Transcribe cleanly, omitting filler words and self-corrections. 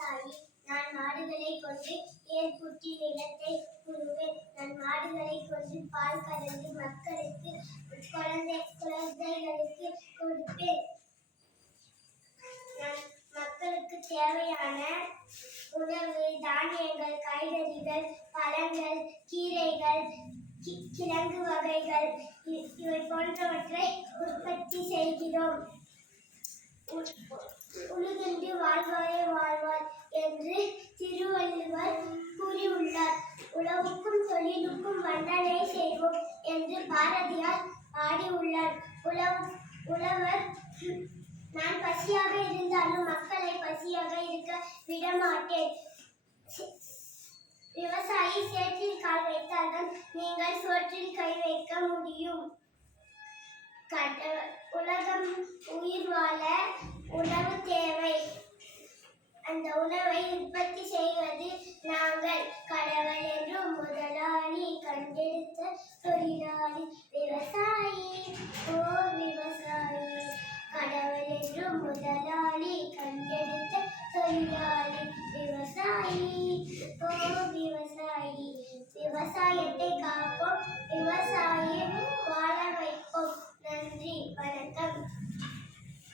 விவசாயி. நான் மாடுகளை கொண்டு ஏர் பூட்டி நிலத்தை உழுவேன். நான் மாடுகளை கொண்டு பால் கறந்து மக்களுக்கு குழந்தைகளுக்கு கொடுப்பேன். நான் மக்களுக்கு தேவையான உணவு, தானியங்கள், காய்கறிகள், பழங்கள், கீரைகள், கிழங்கு வகைகள் இவை போன்றவற்றை உற்பத்தி செய்கிறோம். உழுகின்ற வாழ்வாரே வாழ்வார் என்று திருவள்ளுவர் கூறியுள்ளார். உழவுக்கும் தொழிலுக்கும் வந்தனை செய்வோம் என்று பாரதியார் பாடியுள்ளார். உழவர் நான் பசியாக இருந்தாலும் மக்களை பசியாக இருக்க விடமாட்டேன். விவசாயி சேற்றில் கால் வைத்தால்தான் நீங்கள் சோற்றில் கை வைக்க முடியும். உலகம் உயிர் வாழ உணவு தேவை. அந்த உணவை உற்பத்தி செய்வது நாங்கள். கடவுள் என்றும் முதலாளி, கண்டெடுத்த தொழிலாளி விவசாயி. ஓ விவசாயி, கடவுள் என்றும் முதலாளி, கண்டெடுத்த தொழிலாளி விவசாயி. ஓ விவசாயி, விவசாயத்தை காப்போம், விவசாய